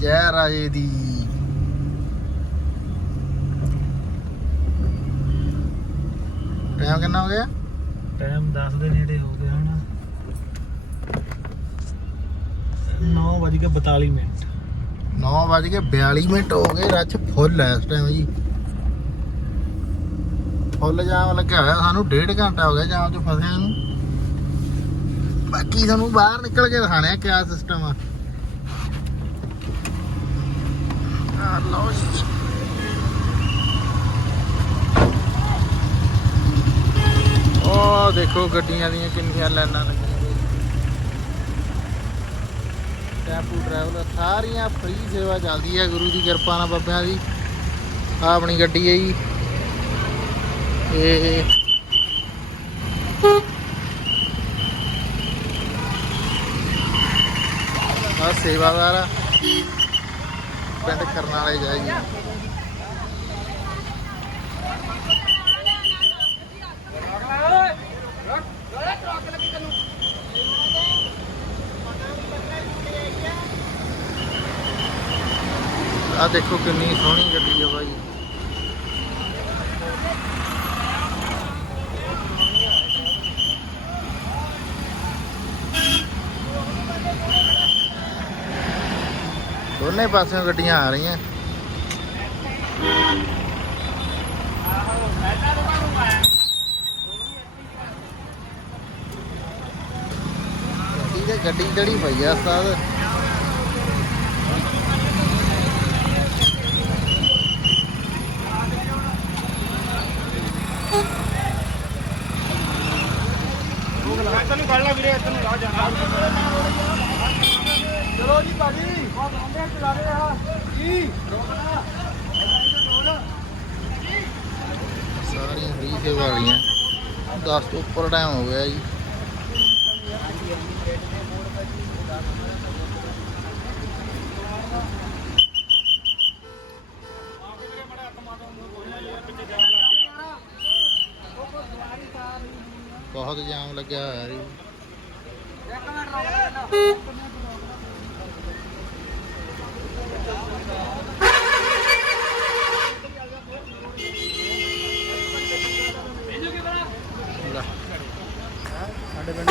ਜੈ ਰਾਜੇ ਦੀ। ਟਾਈਮ ਕਿੰਨਾ ਹੋ ਗਿਆ? ਟਾਈਮ 10 ਦੇ ਨੇੜੇ ਹੋ ਗਿਆ ਹੁਣ 9:42 ਮਿੰਟ। 9:42 ਮਿੰਟ ਹੋ ਗਏ ਰੱਛ ਫੁੱਲ ਹੈ ਇਸ ਟਾਈਮ ਜੀ। ਫੁੱਲ ਜਾਮ ਲੱਗਿਆ ਹੋਇਆ ਸਾਨੂੰ ਡੇਢ ਘੰਟਾ ਹੋ ਗਿਆ ਜਾਮ 'ਚ ਫਸਿਆ ਨੂੰ। ਬਾਕੀ ਤੁਹਾਨੂੰ ਬਾਹਰ ਨਿਕਲ ਕੇ ਦਿਖਾਣੇ ਆ ਕਿਆ ਸਿਸਟਮ ਆ। ਆ ਲਓ ਜੀ। ਉਹ ਦੇਖੋ ਗੱਡੀਆਂ ਦੀਆਂ ਕਿੰਨੀਆਂ ਲਾਈਨਾਂ ਲੱਗੀਆਂ ਟੈਂਪੂ ਟਰੈਵਲਰ ਸਾਰੀਆਂ ਫ੍ਰੀ ਸੇਵਾ ਚੱਲਦੀ ਹੈ ਗੁਰੂ ਦੀ ਕਿਰਪਾ ਨਾਲ ਬਾਬਿਆਂ ਦੀ। ਆ ਆਪਣੀ ਗੱਡੀ ਹੈ ਜੀ। ਇਹ ਆ ਸੇਵਾਦਾਰ ਆ। ਪਿੰਡ ਕਰਨਾਲੇ ਜਾਏਗੀ ਆ ਦੇਖੋ ਕਿੰਨੀ ਸੋਹਣੀ ਗੱਡੀ ਆ ਬਾਈ। ਦੋਨੇ ਪਾਸਿਓਂ ਗੱਡੀਆਂ ਆ ਰਹੀਆਂ। ਗੱਡੀ ਤੇ ਚੜੀ ਪਈ ਆ ਉਸਤਾਦ ਤੈਨੂੰ ਕੱਢ ਲਾ ਵੀਰੇ ਤੈਨੂੰ ਰਾਹ ਜਾਣਾ ਚਲੋ ਜੀ ਭਾਜੀ ਬੰਦੇ ਚਲਾ ਰਹੇ ਆ ਜੀ ਸਾਰੀਆਂ ਫ੍ਰੀ ਸੇਵਾ ਵਾਲੀਆਂ 10 ਤੋਂ ਉੱਪਰ ਟਾਈਮ ਹੋ ਗਿਆ ਜੀ ਬਹੁਤ ਜਾਮ ਲੱਗਿਆ ਹੋਇਆ ਜੀ ਲੈ, ਸਾਡੇ ਪਿੰਡ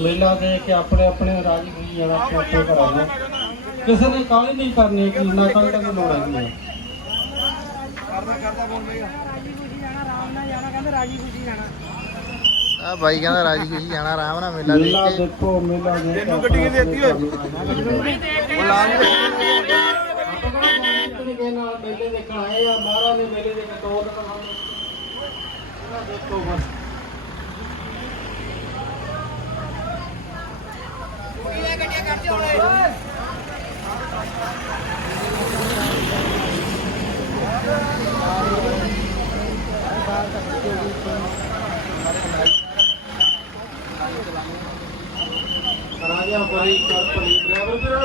ਮੇਲਾ ਦੇਖ ਕੇ ਆਪਣੇ ਆਪਣੇ ਰਾਜੀ ਹੋਈ ਜਾਣਾ ਆਪਣੇ ਆਪਣੇ ਘਰਾਂ ਨੂੰ। ਕਿਸੇ ਨੇ ਕਾਲੀ ਨਹੀਂ ਕਰਨੀ ਕਿ ਨਾ ਕਾਲੀ ਦਾ ਲੋੜ ਹੈਗੀ ਹੈ ਆ ਬਾਈ ਕਹਿੰਦਾ ਰਾਜੀ ਖੁਸ਼ੀ ਜਾਣਾ ਆਰਾਮ ਨਾਲ ਮੇਲਾ ਮੇਲਾ ਦੇਖ ਕੇ। ਦੇਖੋ ਮੇਲਾ ਦੇਖ ਕੇ ਤੈਨੂੰ ਗੱਡੀ ਕੀ ਦੇਤੀ ਓਏ? ਆਪਣੇ ਨਾਲ ਮੇਲੇ ਦੇਖਣ ਆਏ ਆ ਮਹਾਰਾਜ ਦੇ ਮੇਲੇ ਦੇ ਦੋ ਇਹਨਾਂ ਦੇਖੋ ਬਸ ਰਾਜਾ ਬੜੀ ਕਰ ਭਲੀ ਡਰਾਈਵਰ ਵੀਰਾਂ ਨੂੰ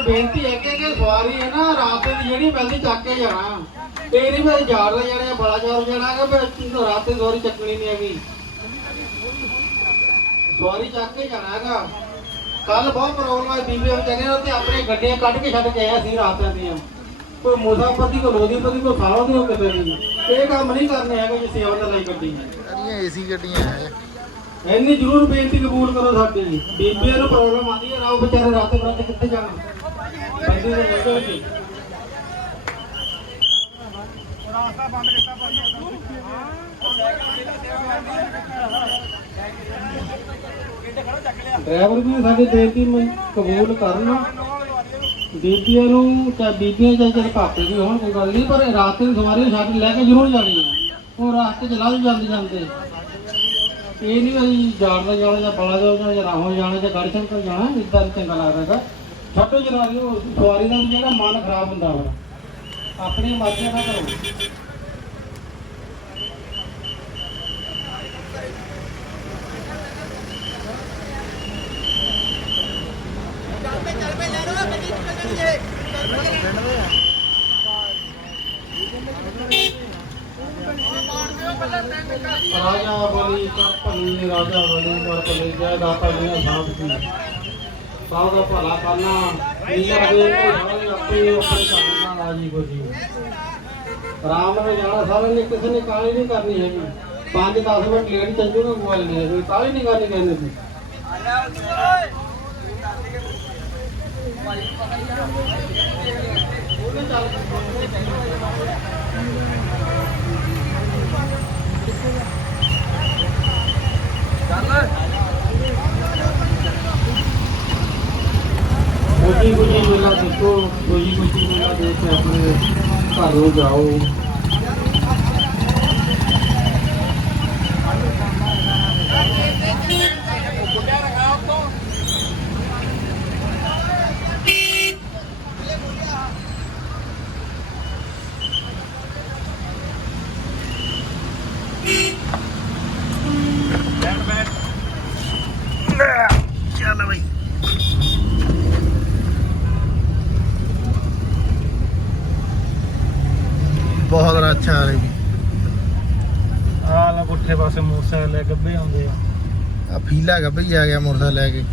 ਬੇਨਤੀ ਹੈ ਕਿ ਸਵਾਰੀ ਹੈ ਨਾ, ਰਾਤ ਦੀ ਜਿਹੜੀ ਮਿਲਦੀ ਚੱਕ ਕੇ ਜਾਣਾ। ਇਹ ਨਹੀਂ ਮੈਂ ਜਾੜ ਦਾ ਜਾਣਾ ਬੜਾ ਜਾੜ ਜਾਣਾ ਕਿ ਮੈਂ ਰਾਤ ਦੀ ਸਵਾਰੀ ਚੱਕਣੀ ਨਹੀਂ ਹੈਗੀ। ਸਵਾਰੀ ਚੱਕ ਕੇ ਜਾਣਾ ਹੈਗਾ। ਕੱਲ ਬਹੁਤ ਪ੍ਰੋਬਲਮ ਆਈ ਬੀਬੀ ਵਿਚਾਰੇ ਨਾਲ ਤੇ ਆਪਣੇ ਗੱਡੀਆਂ ਕੱਢ ਕੇ ਛੱਡ ਕੇ ਆਇਆ ਸੀ ਰਾਤਾਂ ਦੀਆਂ। ਕੋਈ ਮੁਸਾਫਰਦੀ ਕੋ ਲੋਦੀਪਤੀ ਕੋ ਖਾਓ ਦੀ ਕਿਤੇ ਨਹੀਂ ਇਹ ਕੰਮ ਨਹੀਂ ਕਰਨੇ ਹੈਗੇ ਜੇ ਸੇਵਾ ਦਾ ਲਈ ਗੱਡੀ। ਸਾਰੀਆਂ ਏਸੀ ਗੱਡੀਆਂ ਹੈ। ਇੰਨੀ ਜ਼ਰੂਰ ਬੇਨਤੀ ਕਬੂਲ ਕਰੋ ਸਾਡੀ ਬੀਬੀਆਂ ਨੂੰ ਪ੍ਰੋਬਲਮ ਆਉਂਦੀ ਹੈ ਨਾ ਉਹ ਵਿਚਾਰੇ ਰਾਤੇ ਬਰਾਤੇ ਕਿੱਥੇ ਜਾਣਾ। ਰਾਸਤਾ ਬੰਦ ਕੀਤਾ ਭਾਜੀ ਤੂੰ ਡਰਾਈਵਰ ਵੀ ਸਾਡੀ ਬੇਨਤੀ ਮਨ- ਕਬੂਲ ਕਰਨ। ਬੀਬੀਆਂ ਨੂੰ ਚਾਹੇ ਬੀਬੀਆਂ ਚਾਹੇ ਚਾਹੇ ਭਾਪੇ ਵੀ ਹੋਣ, ਕੋਈ ਗੱਲ ਨਹੀਂ, ਪਰ ਰਾਤ ਨੂੰ ਸਵਾਰੀ ਛੱਡ ਲੈ ਕੇ ਜ਼ਰੂਰ ਜਾਣੀ ਹੈ ਉਹ ਰਾਸਤੇ ਚ ਲੱਭ ਜਾਂਦੇ ਜਾਂਦੇ। ਇਹ ਨਹੀਂ ਵੀ ਜਾਣਦਾ ਜਾਣਾ ਜਾਂ ਬੜਾ ਜਾਣਾ ਜਾਂ ਰਾਹੋਂ ਜਾਣਾ ਜਾਂ ਗੜ ਸ਼ੰਕਰ ਜਾਣਾ ਇਦਾਂ ਚੰਗਾ ਲੱਗਦਾ ਹੈਗਾ। ਛੱਡੋ ਜਰਾ ਸਵਾਰੀ ਦਾ ਜਿਹੜਾ ਮਨ ਖਰਾਬ ਹੁੰਦਾ ਵਾ, ਆਪਣੀ ਮਰਜ਼ੀ ਨਾਲ ਕਰੋ। ਰਾਜਾ ਬਲੀ ਕਰ ਰਾਜਾ ਬਲੀ ਕਰ ਜੈ ਦਾਤਾ ਜੀ ਸਾਧ ਜੀ ਸਭ ਦਾ ਭਲਾ ਕਰਨਾ ਨੀਲਾ ਦੇ ਸਾਰੇ ਆਪੇ ਆਪਣੇ ਘਰ ਨਾਲ ਰਾਜੀ ਖੁਸ਼ੀ ਰਾਮ ਨੇ ਜਾਣਾ ਸਾਰਿਆਂ ਨੇ ਕਿਸੇ ਨੇ ਕਾਲੀ ਨਹੀਂ ਕਰਨੀ ਹੈਗੀ। 5-10 ਮਿੰਟ ਲੇਟ ਚੱਲ ਨੂੰ, ਮੋਬਾਈਲ ਨਹੀਂ ਕੋਈ ਕਾਲੀ ਨਹੀਂ ਕਰਨੀ ਕਹਿੰਦੇ ਸੀ ਖੁਸ਼ੀ ਖੁਸ਼ੀ ਮੇਲਾ ਦੇਖੋ ਖੁਸ਼ੀ ਖੁਸ਼ੀ ਮੇਲਾ ਦੇਖ ਕੇ ਆਪਣੇ ਘਰ ਨੂੰ ਜਾਓ। ਬਹੁਤ ਅੱਛਾ ਹੈ ਵੀ ਆ ਲਾ ਪੁੱਠੇ ਪਾਸੇ ਮੋਟਰਸਾਈਕਲ ਲੈ ਗੱਬੇ ਆਉਂਦੇ ਆ। ਆ ਫੀਲਾ ਭਈ ਆ ਗਿਆ ਮੋਟਰਸਾਈਕਲ ਲੈ ਕੇ।